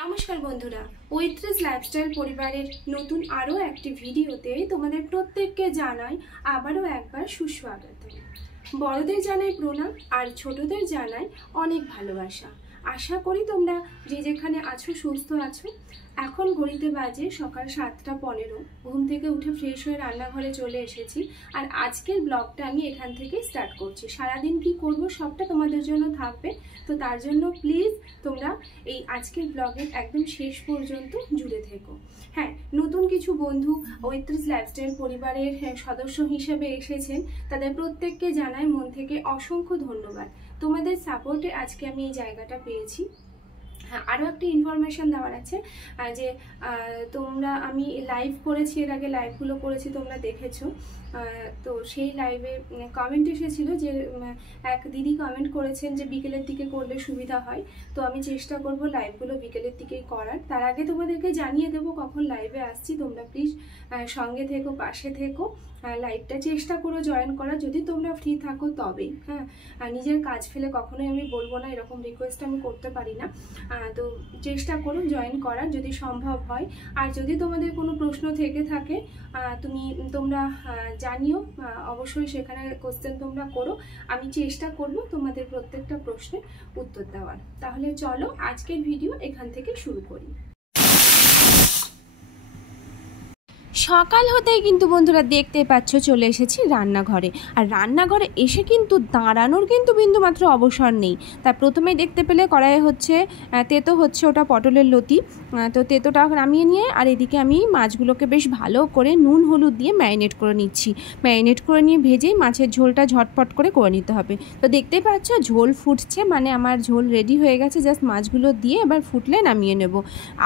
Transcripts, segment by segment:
নমস্কার বন্ধুরা, ঐত্রিশ লাইফস্টাইল পরিবারের নতুন আরও একটি ভিডিওতে তোমাদের প্রত্যেককে জানাই আবারও একবার সুস্বাগত। বড়দের জানাই প্রণাম আর ছোটদের জানাই অনেক ভালোবাসা। আশা করি তোমরা যে যেখানে আছো সুস্থ আছো। এখন ঘড়িতে বাজে সকাল 7:15। ঘুম থেকে উঠে ফ্রেশ হয়ে রান্নাঘরে চলে এসেছি আর আজকের ব্লগটা আমি এখান থেকে স্টার্ট করছি। সারাদিন কি করব সবটা তোমাদের জন্য থাকবে, তো তার জন্য প্লিজ তোমরা এই আজকের ব্লগের একদম শেষ পর্যন্ত জুড়ে থেকো। হ্যাঁ, নতুন কিছু বন্ধু ঐত্রিশ লাইফস্টাইল পরিবারের সদস্য হিসেবে এসেছেন, তাদের প্রত্যেককে জানাই মন থেকে অসংখ্য ধন্যবাদ। তোমাদের সাপোর্টে আজকে আমি এই জায়গাটা পেয়েছি। হ্যাঁ, আরও একটা ইনফরমেশান দেওয়ার আছে যে তোমরা আমি লাইভ করেছি, এর আগে লাইভগুলো করেছি তোমরা দেখেছো। তো সেই লাইভে কমেন্ট এসেছিল যে এক দিদি কমেন্ট করেছেন যে বিকেলের দিকে করলে সুবিধা হয়, তো আমি চেষ্টা করব লাইভগুলো বিকেলের দিকেই করার। তার আগে তোমাদেরকে জানিয়ে দেবো কখন লাইভে আসছি, তোমরা প্লিজ সঙ্গে থেকো, পাশে থেকো। লাইভটা চেষ্টা করো জয়েন করার, যদি তোমরা ফ্রি থাকো তবেই। হ্যাঁ, নিজের কাজ ফেলে কখনোই আমি বলবো না, এরকম রিকোয়েস্ট আমি করতে পারি না। তো চেষ্টা করো জয়েন করার যদি সম্ভব হয়। আর যদি তোমাদের কোনো প্রশ্ন থেকে থাকে তোমরা জানিও, অবশ্যই সেখানে কোশ্চেন তোমরা করো, আমি চেষ্টা করব তোমাদের প্রত্যেকটা প্রশ্নের উত্তর দেওয়ার। তাহলে চলো আজকের ভিডিও এখান থেকে শুরু করি। সকাল হতেই কিন্তু বন্ধুরা দেখতে পাচ্ছ চলে এসেছি রান্নাঘরে। আর রান্নাঘরে এসে কিন্তু দাঁড়ানোর কিন্তু বিন্দুমাত্র অবসর নেই। তার প্রথমেই দেখতে পেলে কড়াইয়ে হচ্ছে তেতো হচ্ছে, ওটা পটলের লতি। তো তেতোটা নামিয়ে নিয়ে আর এদিকে আমি মাছগুলোকে বেশ ভালো করে নুন হলুদ দিয়ে ম্যারিনেট করে নিচ্ছি। ম্যারিনেট করে নিয়ে ভেজেই মাছের ঝোলটা ঝটপট করে নিতে হবে। তো দেখতেই পাচ্ছ ঝোল ফুটছে, মানে আমার ঝোল রেডি হয়ে গেছে, জাস্ট মাছগুলো দিয়ে এবার ফুটলে নামিয়ে নেব।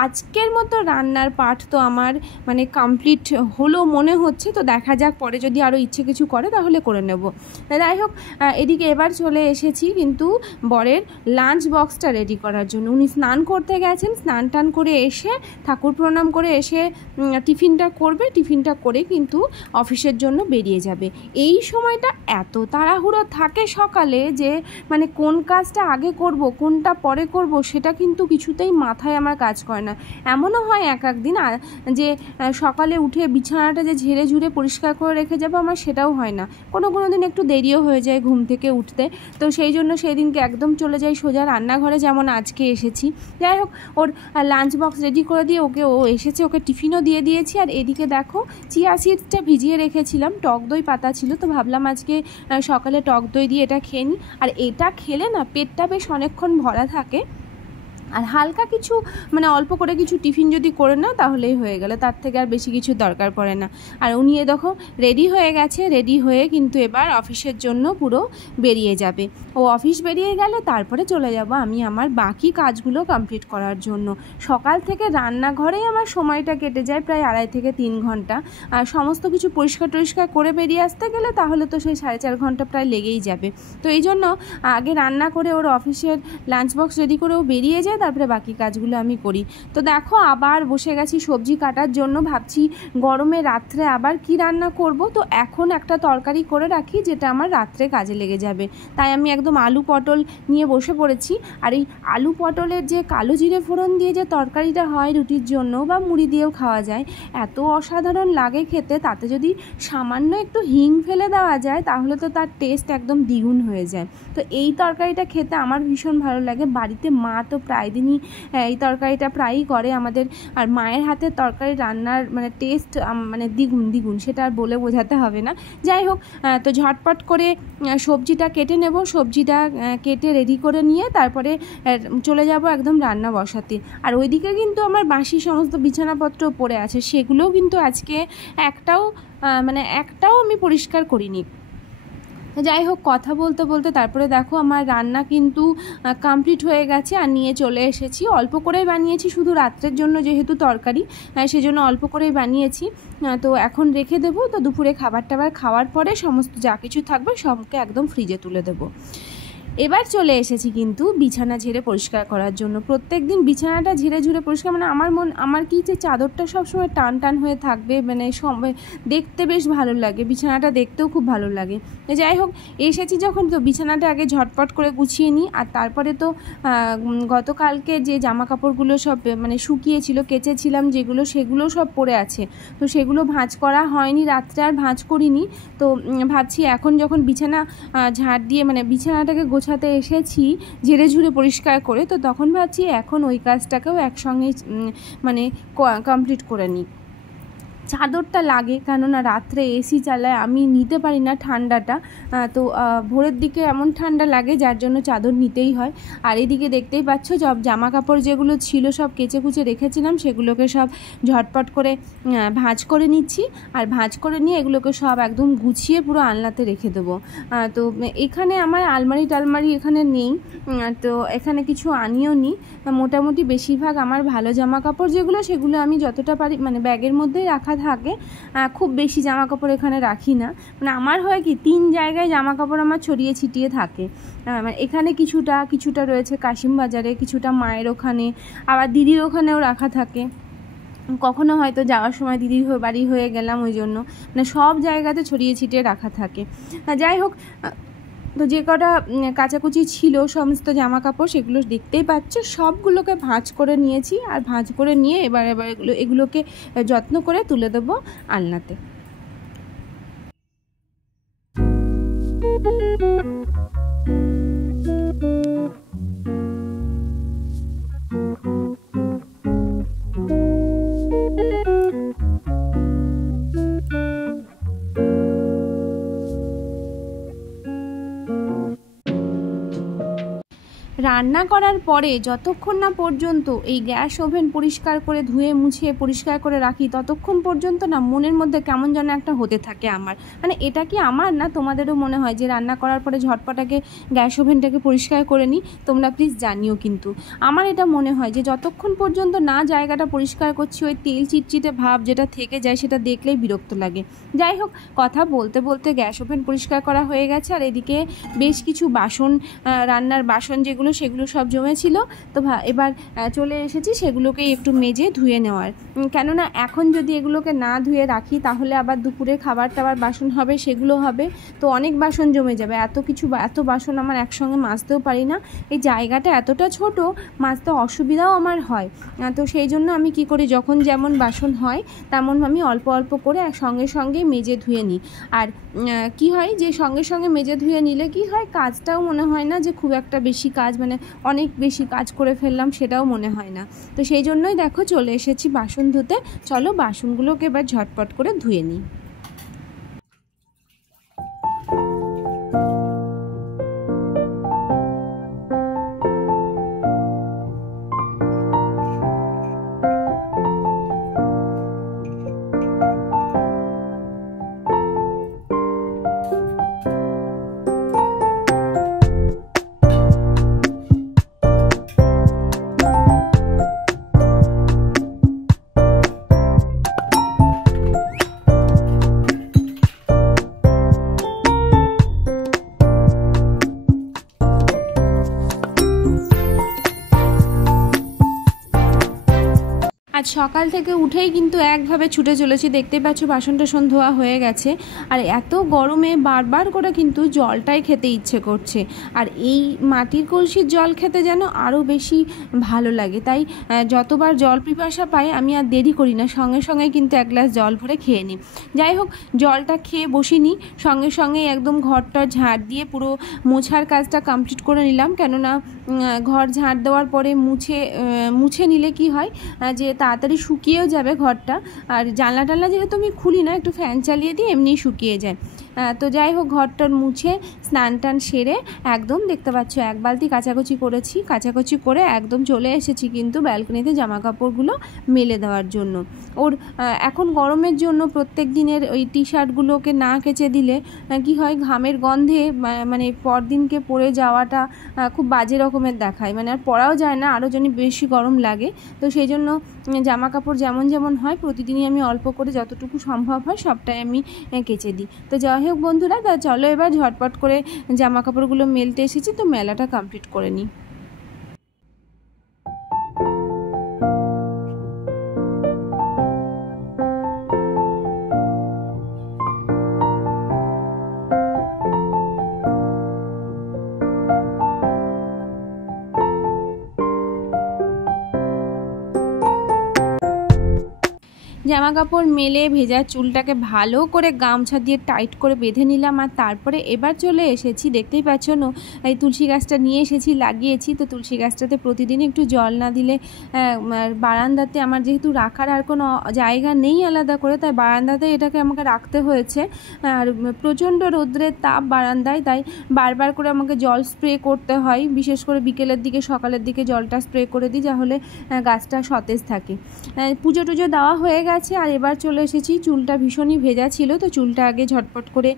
আজকের মতো রান্নার পার্ট তো আমার মানে কমপ্লিট হলো মনে হচ্ছে। তো দেখা যাক, পরে যদি আরও ইচ্ছে কিছু করে তাহলে করে নেব। যাই হোক, এদিকে এবার চলে এসেছি কিন্তু বরের লাঞ্চ বক্সটা রেডি করার জন্য। উনি স্নান করতে গেছেন, স্নান টান করে এসে ঠাকুর প্রণাম করে এসে টিফিনটা করবে। টিফিনটা করে কিন্তু অফিসের জন্য বেরিয়ে যাবে। এই সময়টা এত তাড়াহুড়ো থাকে সকালে যে মানে কোন কাজটা আগে করব কোনটা পরে করব সেটা কিন্তু কিছুতেই মাথায় আমার কাজ করে না। এমনও হয় এক একদিন যে সকালে উঠে বিছানাটা যে ঝেড়ে ঝুড়ে পরিষ্কার করে রেখে যাবো, আমার সেটাও হয় না। কোনো দিন একটু দেরিও হয়ে যায় ঘুম থেকে উঠতে। তো সেই জন্য সেই দিনকে একদম চলে যাই সোজা রান্নাঘরে, যেমন আজকে এসেছি। যাই হোক, ওর লাঞ্চ বক্স রেডি করে দিয়ে ও এসেছে, ওকে টিফিনও দিয়ে দিয়েছি। আর এদিকে দেখো চিয়া সিডসটা ভিজিয়ে রেখেছিলাম, টক দই পাতা ছিল, তো ভাবলাম আজকে সকালে টক দই দিয়ে এটা খেয়ে নিই। আর এটা খেলে না পেটটা বেশ অনেকক্ষণ ভরা থাকে। আর হালকা কিছু মানে অল্প করে কিছু টিফিন যদি করে না তাহলেই হয়ে গেল, তার থেকে আর বেশি কিছু দরকার পড়ে না। আর উনি দেখো রেডি হয়ে গেছে, রেডি হয়ে কিন্তু এবার অফিসের জন্য পুরো বেরিয়ে যাবে। ও অফিস বেরিয়ে গেলে তারপরে চলে যাব আমি আমার বাকি কাজগুলো কমপ্লিট করার জন্য। সকাল থেকে রান্নাঘরেই আমার সময়টা কেটে যায় প্রায় 2.5 থেকে 3 ঘন্টা। আর সমস্ত কিছু পরিষ্কার টরিষ্কার করে বেরিয়ে আসতে গেলে তাহলে তো সেই 4.5 ঘন্টা প্রায় লেগেই যাবে। তো এই জন্য আগে রান্না করে ওর অফিসের লাঞ্চ বক্স রেডি করে ও বেরিয়ে যায়, তারপরে বাকি কাজগুলো আমি করি। তো দেখো আবার বসে গেছি সবজি কাটার জন্য। ভাবছি গরমে রাত্রে আবার কি রান্না করব। তো এখন একটা তরকারি করে রাখি যেটা আমার রাত্রে কাজে লেগে যাবে। তাই আমি একদম আলু পটল নিয়ে বসে পড়েছি। আর এই আলু পটলের যে কালো জিরে ফোড়ন দিয়ে যে তরকারিটা হয় রুটির জন্য বা মুড়ি দিয়েও খাওয়া যায়, এত অসাধারণ লাগে খেতে। তাতে যদি সামান্য একটু হিং ফেলে দেওয়া যায় তাহলে তো তার টেস্ট একদম দ্বিগুণ হয়ে যায়। তো এই তরকারিটা খেতে আমার ভীষণ ভালো লাগে। বাড়িতে মা তো প্রায় দিনই এই তরকারিটা প্রায়ই করে আমাদের। আর মায়ের হাতের তরকারি রান্নার মানে টেস্ট মানে দ্বিগুণ, সেটা আর বলে বোঝাতে হবে না। যাই হোক, তো ঝটপট করে সবজিটা কেটে নেব। সবজিটা কেটে রেডি করে নিয়ে তারপরে চলে যাব একদম রান্না বসাতে। আর ওইদিকে কিন্তু আমার বাসি সমস্ত বিছানাপত্র পড়ে আছে, সেগুলোও কিন্তু আজকে একটাও আমি পরিষ্কার করিনি। যাই হোক, কথা বলতে বলতে তারপরে দেখো আমার রান্না কিন্তু কমপ্লিট হয়ে গেছে আর নিয়ে চলে এসেছি। অল্প করেই বানিয়েছি, শুধু রাত্রের জন্য যেহেতু তরকারি সেজন্য অল্প করেই বানিয়েছি। তো এখন রেখে দেবো, তো দুপুরে খাবার টাবার খাওয়ার পরে সমস্ত যা কিছু থাকবে সবকে একদম ফ্রিজে তুলে দেবো। এবার চলে এসেছি কিন্তু বিছানা ঝেড়ে পরিষ্কার করার জন্য। প্রত্যেক দিন বিছানাটা ঝেড়ে ঝুড়ে পরিষ্কার, মানে আমার কি যে চাদরটা সবসময় টান টান হয়ে থাকবে, মানে দেখতে বেশ ভালো লাগে, বিছানাটা দেখতেও খুব ভালো লাগে। যাই হোক, এসেছি যখন তো বিছানাটা আগে ঝটপট করে গুছিয়ে নিই। আর তারপরে তো গতকালকে যে জামা কাপড়গুলো সব মানে শুকিয়েছিল, কেচেছিলাম যেগুলো, সেগুলো সব পড়ে আছে। তো সেগুলো ভাঁজ করা হয়নি, রাত্রে আর ভাঁজ করিনি। তো ভাবছি এখন যখন বিছানা ঝাড় দিয়ে মানে বিছানাটাকে গোছাতে এসেছি ঝেড়ে ঝুড়ে পরিষ্কার করে, তো তখন ভাবছি এখন ওই কাজটাকেও একসঙ্গে মানে কমপ্লিট করে নিই। চাদরটা লাগে, কেননা রাত্রে এসি চালায়, আমি নিতে পারি না ঠান্ডাটা। তো ভোরের দিকে এমন ঠান্ডা লাগে যার জন্য চাদর নিতেই হয়। আর এদিকে দেখতেই পাচ্ছ সব জামা কাপড় যেগুলো ছিল সব কেচে কুচে রেখেছিলাম, সেগুলোকে সব ঝটপট করে ভাঁজ করে নিচ্ছি। আর ভাঁজ করে নিয়ে এগুলোকে সব একদম গুছিয়ে পুরো আলনাতে রেখে দেবো। তো এখানে আমার আলমারি টালমারি এখানে নেই, তো এখানে কিছু আনিও নি। মোটামুটি বেশিরভাগ আমার ভালো জামা কাপড় যেগুলো, সেগুলো আমি যতটা পারি মানে ব্যাগের মধ্যেই রাখা থাকে। খুব বেশি জামা কাপড় এখানে রাখি না, মানে আমার হয় কি 3 জায়গায় জামা কাপড় আমার ছড়িয়ে ছিটিয়ে থাকে। মানে এখানে কিছুটা রয়েছে কাশিম বাজারে, কিছুটা মায়ের ওখানে, আবার দিদির ওখানেও রাখা থাকে। কখনো হয়তো যাওয়ার সময় দিদির বাড়ি হয়ে গেলাম, ওই জন্য মানে সব জায়গাতে ছড়িয়ে ছিটিয়ে রাখা থাকে। যাই হোক, তো যে কটা কাচাকুচি ছিল সমস্ত জামা কাপড়, সেগুলো দেখতেই পাচ্ছ সবগুলোকে ভাঁজ করে নিয়েছি। আর ভাঁজ করে নিয়ে এবার এগুলোকে যত্ন করে তুলে দেবো আলনাতে। রান্না করার পরে যতক্ষণ না পর্যন্ত এই গ্যাস ওভেন পরিষ্কার করে ধুয়ে মুছে পরিষ্কার করে রাখি, ততক্ষণ পর্যন্ত না মনের মধ্যে কেমন যেন একটা হতে থাকে আমার। মানে এটা কি আমার না তোমাদেরও মনে হয় যে রান্না করার পরে ঝটপটাকে গ্যাস ওভেনটাকে পরিষ্কার করে নিই? তোমরা প্লিজ জানিও। কিন্তু আমার এটা মনে হয় যে যতক্ষণ পর্যন্ত না জায়গাটা পরিষ্কার করছি, ওই তেল চিটচিটে ভাব যেটা থেকে যায় সেটা দেখলেই বিরক্ত লাগে। যাই হোক, কথা বলতে বলতে গ্যাস ওভেন পরিষ্কার করা হয়ে গেছে। আর এদিকে বেশ কিছু বাসন, রান্নার বাসন যেগুলো, সেগুলো সব জমেছিল। তো এবার চলে এসেছি সেগুলোকেই একটু মেজে ধুয়ে নেওয়ার। কেননা এখন যদি এগুলোকে না ধুয়ে রাখি তাহলে আবার দুপুরে খাবার টাবার বাসন হবে, সেগুলো হবে, তো অনেক বাসন জমে যাবে। এত বাসন আমার একসঙ্গে মাজতেও পারি না, এই জায়গাটা এতটা ছোট, মাজতে অসুবিধাও আমার হয়। তো সেই জন্য আমি কি করি, যখন যেমন বাসন হয় তেমন আমি অল্প অল্প করে সঙ্গে সঙ্গে মেজে ধুয়ে নিই। আর কি হয় যে সঙ্গে সঙ্গে মেজে ধুয়ে নিলে কি হয়, কাজটাও মনে হয় না যে খুব একটা বেশি কাজ, মানে অনেক বেশি কাজ করে ফেললাম, সেটাও মনে হয় না। তো সেই জন্যই দেখো চলে এসেছি বাসন ধুতে। চলো বাসনগুলোকে এবার ঝটপট করে ধুয়ে নিই। আজ সকাল থেকে উঠেই কিন্তু একভাবে ছুটে চলেছি, দেখতে পাচ্ছ বাসন টাসন ধোয়া হয়ে গেছে। আর এত গরমে বারবার করে কিন্তু জলটাই খেতে ইচ্ছে করছে। আর এই মাটির কলসির জল খেতে যেন আরও বেশি ভালো লাগে। তাই যতবার জল পিপাসা পাই আমি আর দেরি করি না, সঙ্গে সঙ্গে কিন্তু 1 গ্লাস জল ভরে খেয়ে নিই। যাই হোক, জলটা খেয়ে বসিনি, সঙ্গে সঙ্গে একদম ঘরটা ঝাড় দিয়ে পুরো মোছার কাজটা কমপ্লিট করে নিলাম। কেননা ঘর ঝাড় দেওয়ার পরে মুছে নিলে কি হয় যে তাড়াতাড়ি শুকিয়েও যাবে ঘরটা। আর জানলা টানলা যেহেতু আমি খুলি না, একটু ফ্যান চালিয়ে দিই, এমনিই শুকিয়ে যায়। তো যাই হোক ঘরটার মুছে স্নান টান সেরে একদম দেখতে পাচ্ছ এক বালতি কাচাকুচি করেছি, কাচাকুচি করে একদম চলে এসেছি কিন্তু ব্যালকনিতে জামা কাপড়গুলো মেলে দেওয়ার জন্য। ওর এখন গরমের জন্য প্রত্যেক দিনের ওই টি শার্টগুলোকে না কেচে দিলে কি হয়, ঘামের গন্ধে মানে পরদিনকে পরে যাওয়াটা খুব বাজে রকমের দেখায়, মানে আর পরাও যায় না, আরও যেন বেশি গরম লাগে। তো সেই জন্য জামা কাপড় যেমন যেমন হয় প্রতিদিনই আমি অল্প করে যতটুকু সম্ভব হয় সবটাই আমি কেচে দিই। তো যাই হোক বন্ধুরা, তা চলো এবার ঝটপট করে জামা কাপড়গুলো মেলতে এসেছি, তো মেলাটা কমপ্লিট করে নিই। জামা কাপড় মেলে ভেজা চুলটাকে ভালো করে গামছা দিয়ে টাইট করে বেঁধে নিলাম, আর তারপরে এবার চলে এসেছি, দেখতেই পাচ্ছ না এই তুলসী গাছটা নিয়ে এসেছি, লাগিয়েছি। তো তুলসী গাছটাতে প্রতিদিন একটু জল না দিলে বারান্দাতে আমার যেহেতু রাখার আর কোনো জায়গা নেই আলাদা করে, তাই বারান্দাতে এটাকে আমাকে রাখতে হয়েছে। আর প্রচণ্ড রৌদ্রের তাপ বারান্দায়, তাই বারবার করে আমাকে জল স্প্রে করতে হয়, বিশেষ করে বিকেলের দিকে সকালের দিকে জলটা স্প্রে করে দিই, তাহলে গাছটা সতেজ থাকে। পুজো টুজো দেওয়া হয়ে গেছে, আর এবার চলে এসেছি। চুলটা ভীষণই ভেজা ছিল, তো চুলটা আগে ঝটপট করে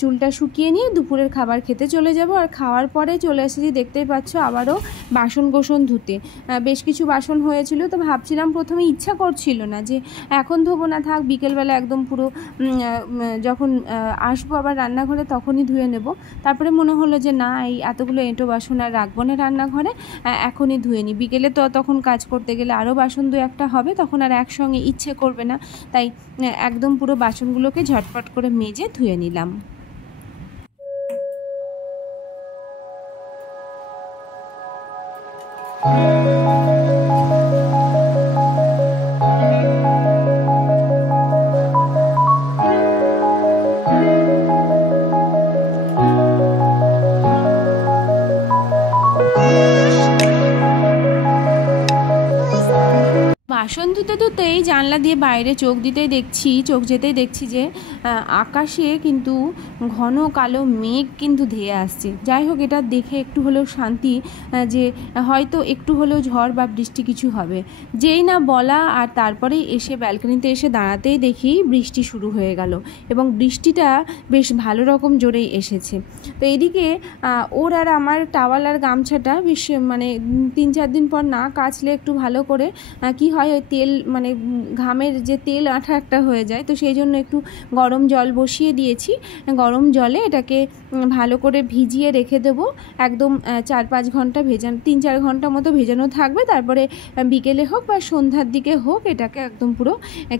চুলটা শুকিয়ে নিয়ে দুপুরের খাবার খেতে চলে যাব। আর খাওয়ার পরে চলে এসেছি, দেখতেই পাচ্ছ আবারও বাসন কোসন ধুতে। বেশ কিছু বাসন হয়েছিল, তো ভাবছিলাম প্রথমে ইচ্ছা করছিল না যে এখন ধোবো না, থাক বিকেলবেলা একদম পুরো যখন আসবো আবার রান্নাঘরে তখনই ধুয়ে নেব। তারপরে মনে হলো যে না, এই এতগুলো এঁটো বাসন আর রাখবো না রান্নাঘরে, এখনই ধুয়ে নিই। বিকেলে তো তখন কাজ করতে গেলে আরও বাসন দু একটা হবে, তখন আর একসঙ্গে ইচ্ছে করবে না, তাই একদম পুরো বাসনগুলোকে ঝটপট করে মেজে ধুয়ে নিলাম। বাসন ধুতে ধুতেই জানলা দিয়ে বাইরে চোখ যেতেই দেখছি যে আকাশে কিন্তু ঘন কালো মেঘ কিন্তু ধেয়ে আসছে। যাই হোক, এটা দেখে একটু হলেও শান্তি, যে হয়তো একটু হলেও ঝড় বা বৃষ্টি কিছু হবে। যেই না বলা, আর তারপরেই এসে ব্যালকনিতে এসে দাঁড়াতেই দেখি বৃষ্টি শুরু হয়ে গেল, এবং বৃষ্টিটা বেশ ভালো রকম জোরেই এসেছে। তো এদিকে ওর আর আমার টাওয়াল আর গামছাটা বেশ মানে 3-4 দিন পর না কাচলে একটু ভালো করে কি হয়, ওই তেল মানে ঘামের যে তেল আঠা একটা হয়ে যায়, তো সেই জন্য একটু গরম জল বসিয়ে দিয়েছি। গরম জলে এটাকে ভালো করে ভিজিয়ে রেখে দেবো, একদম 4-5 ঘন্টা 3-4 ঘন্টা মতো ভেজানো থাকবে। তারপরে বিকেলে হোক বা সন্ধ্যার দিকে হোক এটাকে একদম পুরো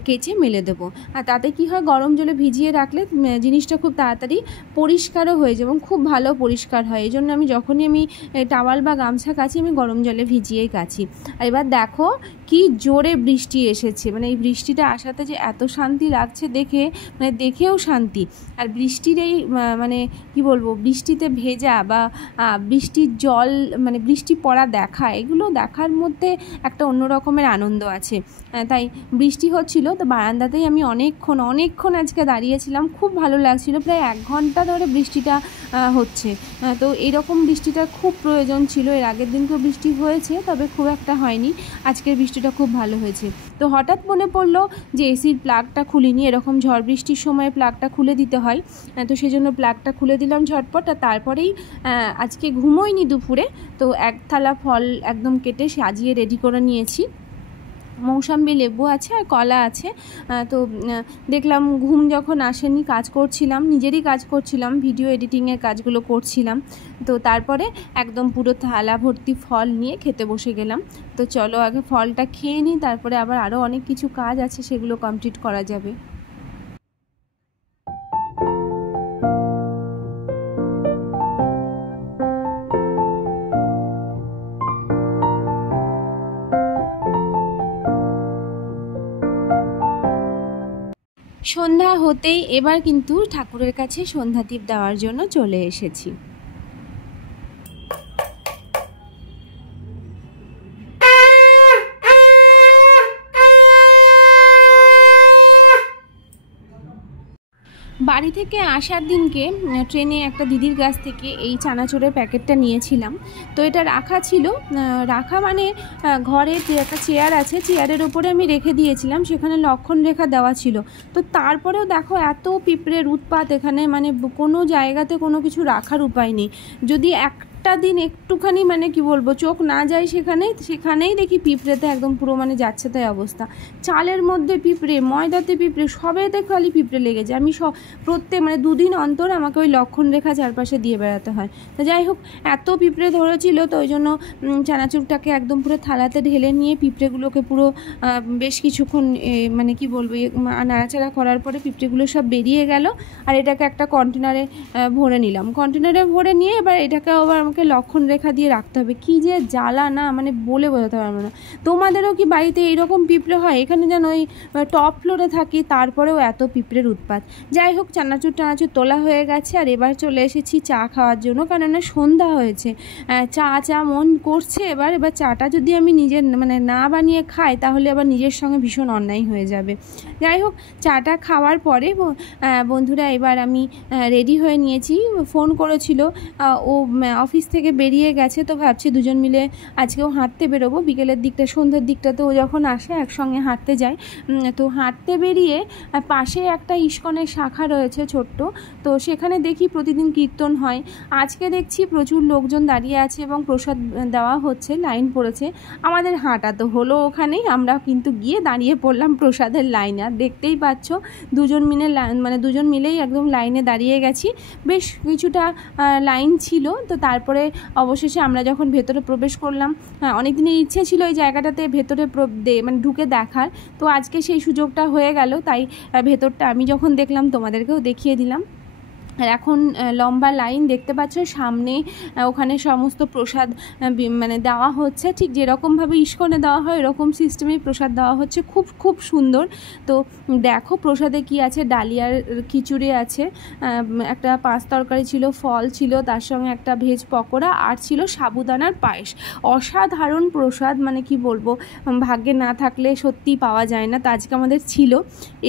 কেচে মেলে দেবো। আর তাতে কি হয়, গরম জলে ভিজিয়ে রাখলে জিনিসটা খুব তাড়াতাড়ি পরিষ্কারও হয়ে যায় এবং খুব ভালো পরিষ্কার হয়। এই জন্য আমি যখনই আমি টাওয়াল বা গামছা কাচি, আমি গরম জলে ভিজিয়েই কাচি। আর এবার দেখো কি জোরে বৃষ্টি এসেছে, মানে এই বৃষ্টিটা আসাতে যে এত শান্তি লাগছে দেখে, মানে দেখেও শান্তি। আর বৃষ্টির এই মানে কি বলবো, বৃষ্টিতে ভেজা বা বৃষ্টির জল মানে বৃষ্টি পড়া দেখা, এগুলো দেখার মধ্যে একটা অন্য রকমের আনন্দ আছে। তাই বৃষ্টি হচ্ছিল, তো বারান্দাতেই আমি অনেকক্ষণ আজকে দাঁড়িয়েছিলাম, খুব ভালো লাগছিল। প্রায় 1 ঘন্টা ধরে বৃষ্টিটা হচ্ছে। তো এইরকম বৃষ্টিটার খুব প্রয়োজন ছিল। এর আগের দিনকেও বৃষ্টি হয়েছে, তবে খুব একটা হয়নি। আজকের বৃষ্টিটা খুব ভালো হয়েছে। তো হঠাৎ মনে পড়লো যে এসির প্লাগটা খুলিনি, এরকম ঝড় বৃষ্টির সময় প্লাগটা খুলে দিতে হয়, তো সেজন্য প্লাগটা খুলে দিলাম ঝটপট। আর তারপরেই আজকে ঘুমোইনি দুপুরে, তো 1 থালা ফল একদম কেটে সাজিয়ে রেডি করে নিয়েছি। মৌসম্বি লেবু আছে আর কলা আছে। তো দেখলাম ঘুম যখন আসেনি, কাজ করছিলাম, নিজেরই কাজ করছিলাম, ভিডিও এডিটিংয়ের কাজগুলো করছিলাম। তো তারপরে একদম পুরো থালা ভর্তি ফল নিয়ে খেতে বসে গেলাম। তো চলো আগে ফলটা খেয়ে নিই, তারপরে আবার আরও অনেক কিছু কাজ আছে, সেগুলো কমপ্লিট করা যাবে। সন্ধ্যা হতেই এবার কিন্তু ঠাকুরের কাছে সন্ধ্যাদীপ দেওয়ার জন্য চলে এসেছি। বাড়ি থেকে আসার দিনকে ট্রেনে একটা দিদির কাছ থেকে এই চানাচুরের প্যাকেটটা নিয়েছিলাম। তো এটা রাখা ছিল, রাখা মানে ঘরে একটা চেয়ার আছে, চেয়ারের ওপরে আমি রেখে দিয়েছিলাম, সেখানে লক্ষণ রেখা দেওয়া ছিল। তো তারপরেও দেখো এত পিঁপড়ের উৎপাত এখানে, মানে কোনো জায়গাতে কোনো কিছু রাখার উপায় নেই। যদি একটা দিন একটুখানি মানে কি বলবো চোখ না যায় সেখানেই দেখি পিঁপড়েতে একদম পুরো মানে যাচ্ছে তাই অবস্থা। চালের মধ্যে পিঁপড়ে, ময়দাতে পিঁপড়ে, সবেতে খালি পিঁপড়ে লেগেছে। আমি প্রত্যেক মানে দুদিন অন্তর আমাকে ওই লক্ষণ রেখা চারপাশে দিয়ে বেড়াতে হয়। তো যাই হোক, এত পিঁপড়ে ধরেছিল, তো ওই জন্য চানাচুরটাকে একদম পুরো থালাতে ঢেলে নিয়ে পিঁপড়েগুলোকে পুরো বেশ কিছুক্ষণ মানে কি বলবো নাড়াচাড়া করার পরে পিঁপড়েগুলো সব বেরিয়ে গেল। আর এটাকে একটা কন্টেনারে ভরে নিলাম। কন্টেনারে ভরে নিয়ে এবার এটাকে আবার আমাকে লক্ষণ রেখা দিয়ে রাখতে হবে। কি যে জ্বালা না, মানে বলে বোঝাতে পারবো না। তোমাদেরও কি বাড়িতে এইরকম পিঁপড়ে হয়? এখানে যেন ওই টপ ফ্লোরে থাকি, তারপরেও এত পিঁপড়ের উৎপাত। যাই হোক, চানাচুর তোলা হয়ে গেছে, আর এবার চলে এসেছি চা খাওয়ার জন্য, কেননা সন্ধ্যা হয়েছে। চা মন করছে। এবার চাটা যদি আমি নিজের মানে না বানিয়ে খাই, তাহলে আবার নিজের সঙ্গে ভীষণ অন্যায় হয়ে যাবে। যাই হোক, চাটা খাওয়ার পরে বন্ধুরা এবার আমি রেডি হয়ে নিয়েছি। ফোন করেছিল, ও অফিস থেকে বেরিয়ে গেছে, তো ভাবছি দুজন মিলে আজকেও হাঁটতে বেরোবো বিকেলের দিকটা, সন্ধ্যের দিকটাতে ও যখন আসে একসঙ্গে হাঁটতে যাই। তো হাঁটতে বেরিয়ে পাশে একটা ইস্কনের শাখা রয়েছে ছোট্ট, তো সেখানে দেখি প্রতিদিন কীর্তন হয়। আজকে দেখছি প্রচুর লোকজন দাঁড়িয়ে আছে এবং প্রসাদ দেওয়া হচ্ছে, লাইন পড়েছে। আমাদের হাঁটা তো হলো ওখানেই, আমরা কিন্তু গিয়ে দাঁড়িয়ে পড়লাম প্রসাদের লাইনে। আর দেখতেই পাচ্ছ দুজন মিলেই একদম লাইনে দাঁড়িয়ে গেছি। বেশ কিছুটা লাইন ছিল। তো তারপরে অবশেষে আমরা যখন ভেতরে প্রবেশ করলাম, অনেক দিনের ইচ্ছে ছিল এই জায়গাটাতে ভেতরে মানে ঢুকে দেখার, তো আজকে সেই সুযোগটা হয়ে গেল। তাই ভেতরটা আমি যখন দেখলাম তোমাদেরকেও দেখিয়ে দিলাম। আর এখন লম্বা লাইন দেখতে পাচ্ছ, সামনে ওখানে সমস্ত প্রসাদ মানে দেওয়া হচ্ছে, ঠিক যেরকমভাবে ইস্কনে দেওয়া হয় এরকম সিস্টেমেই প্রসাদ দেওয়া হচ্ছে। খুব খুব সুন্দর। তো দেখো প্রসাদে কি আছে, ডালিয়ার খিচুড়ি আছে, একটা পাঁচ তরকারি ছিল, ফল ছিল, তার সঙ্গে একটা ভেজ পকোড়া, আর ছিল সাবুদানার পায়েস। অসাধারণ প্রসাদ, মানে কি বলবো, ভাগ্যে না থাকলে সত্যি পাওয়া যায় না। তো আজকে আমাদের ছিল।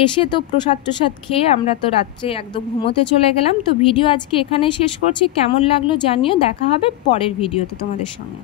এসে তো প্রসাদ খেয়ে আমরা তো রাত্রে একদম ঘুমোতে চলে গেলাম। তো ভিডিও আজকে এখানে শেষ করছি। কেমন লাগলো জানিও। দেখা হবে পরের ভিডিওতে তোমাদের সঙ্গে।